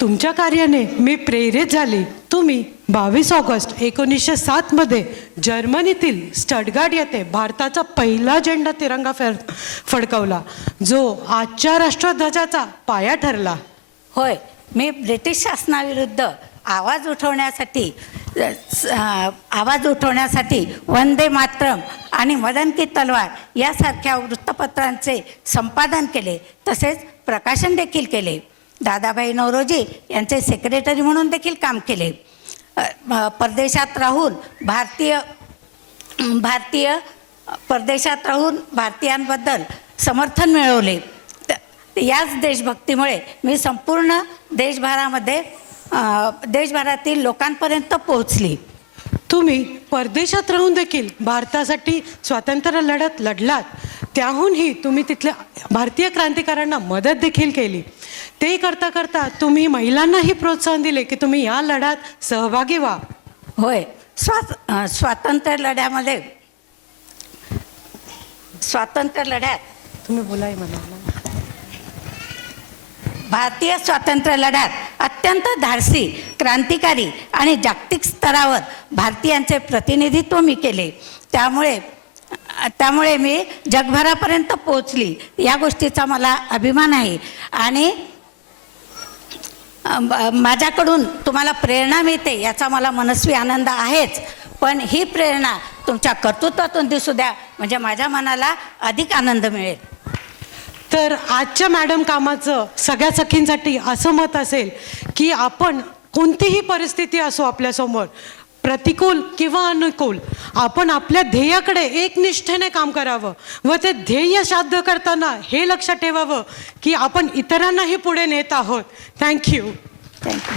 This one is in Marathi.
तुमच्या कार्याने मी प्रेरित झाली. तुम्ही 22 ऑगस्ट 1907 मध्ये जर्मनीतील स्टटगार्ट येथे भारताचा पहिला झेंडा तिरंगा फडकवला, जो आजच्या राष्ट्रध्वजाचा पाया ठरला. होय, मी ब्रिटिश शासनाविरुद्ध आवाज उठवण्यासाठी वंदे मातरम आणि मदन की तलवार यासारख्या वृत्तपत्रांचे संपादन केले, तसेच प्रकाशन देखील केले. दादाभाई नौरोजी यांचे सेक्रेटरी म्हणून देखील काम केले. परदेशात राहून भारतीयांबद्दल समर्थन मिळवले. याच देशभक्तीमुळे मी संपूर्ण देशभरातील लोकांपर्यंत पोहोचली. तुम्ही परदेशात राहून देखील भारतासाठी स्वातंत्र्य लढत लढलात. त्याहूनही तुम्ही तिथल्या भारतीय क्रांतिकारकांना मदत देखील केली. ते करता करता तुम्ही महिलांनाही प्रोत्साहन दिले की तुम्ही या लढ्यात सहभागी व्हा. होय, स्वातंत्र्य लढ्यात तुम्ही बोलाय मला. भारतीय स्वातंत्र्य लढ्यात अत्यंत धाडसी, क्रांतिकारी आणि जागतिक स्तरावर भारतीयांचे प्रतिनिधित्व मी केले. त्यामुळे मी जगभरापर्यंत पोहोचली. या गोष्टीचा मला अभिमान आहे आणि माझ्याकडून तुम्हाला प्रेरणा मिळते याचा मला मनस्वी आनंद आहेच. पण ही प्रेरणा तुमच्या कर्तृत्वातून दिसू द्या, म्हणजे माझ्या मनाला अधिक आनंद मिळेल. तर आजच्या मॅडम कामाचं सगळ्या सखींसाठी असं मत असेल की आपण कोणतीही परिस्थिती असो आपल्यासमोर, प्रतिकूल किंवा अनुकूल, आपण आपल्या ध्येयाकडे एकनिष्ठेने काम करावं व ते ध्येय साध्य करताना हे लक्षात ठेवावं की आपण इतरांनाही पुढे नेत आहोत. थँक्यू. थँक्यू.